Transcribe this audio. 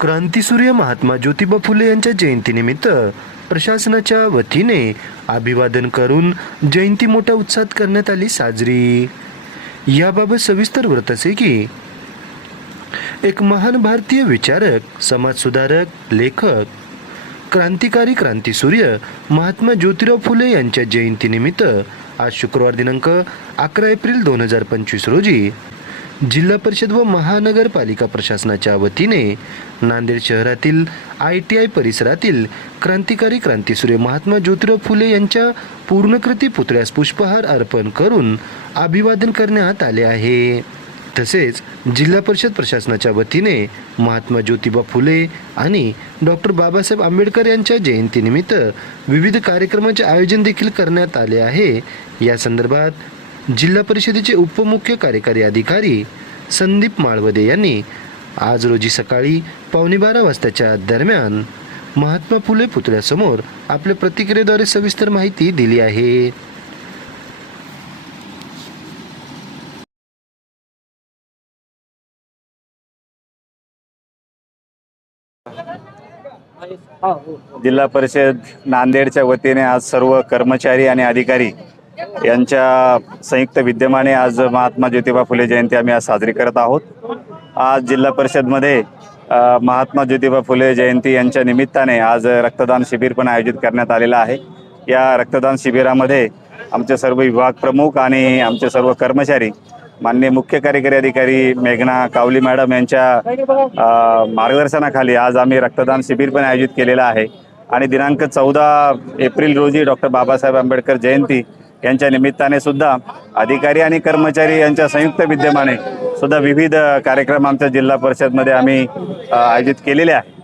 क्रांतीसूर्य महात्मा ज्योतिबा फुले यांच्या जयंतीनिमित्त प्रशासनाच्या वतीने अभिवादन करून जयंती मोठ्या उत्साहात करण्यात आली साजरी. याबाबत सविस्तर व्रत असे की एक महान भारतीय विचारक समाजसुधारक लेखक क्रांतिकारी क्रांतीसूर्य महात्मा ज्योतिराव फुले यांच्या जयंतीनिमित्त आज शुक्रवार दिनांक अकरा एप्रिल दोन हजार पंचवीस रोजी जिल्हा परिषद व महानगरपालिका प्रशासनाच्या वतीने नांदेड शहरातील आय टी आय परिसरातील क्रांतिकारी क्रांतीसूर्य महात्मा ज्योतिराव फुले यांच्या पूर्णकृती पुतळ्यास पुष्पहार अर्पण करून अभिवादन करण्यात आले आहे. तसेच जिल्हा परिषद प्रशासनाच्या वतीने महात्मा ज्योतिबा फुले आणि डॉक्टर बाबासाहेब आंबेडकर यांच्या जयंतीनिमित्त विविध कार्यक्रमाचे आयोजन देखील करण्यात आले आहे. या संदर्भात जिल्हा परिषदेचे उपमुख्य कार्यकारी अधिकारी संदीप माळवदे यांनी आज रोजी सकाळी पावणे बारा वाजताच्या दरम्यान महात्मा फुले पुतळ्यासमोर आपल्या प्रतिक्रियेद्वारे सविस्तर माहिती दिली आहे. जिल्हा परिषद नांदेडच्या वतीने आज सर्व कर्मचारी आणि अधिकारी यांच्या संयुक्त विद्यमाने आज महात्मा ज्योतिबा फुले जयंती आम्ही आज साजरी करत आहोत. आज जिल्हा परिषदमध्ये महात्मा ज्योतिबा फुले जयंती यांच्या निमित्ताने आज रक्तदान शिबिर पण आयोजित करण्यात आलेलं आहे. या रक्तदान शिबिरामध्ये आमचे सर्व विभाग प्रमुख आणि आमचे सर्व कर्मचारी माननीय मुख्य कार्यकारी अधिकारी मेघना कावली मॅडम यांच्या मार्गदर्शनाखाली आज आम्ही रक्तदान शिबिर पण आयोजित केलेलं आहे. आणि दिनांक चौदा एप्रिल रोजी डॉक्टर बाबासाहेब आंबेडकर जयंती यांच्या निमित्ताने सुद्धा अधिकारी आणि कर्मचारी यांच्या संयुक्त विद्यमाने सुद्धा विविध कार्यक्रम आमच्या जिल्हा परिषदमध्ये आम्ही आयोजित केलेले आहे.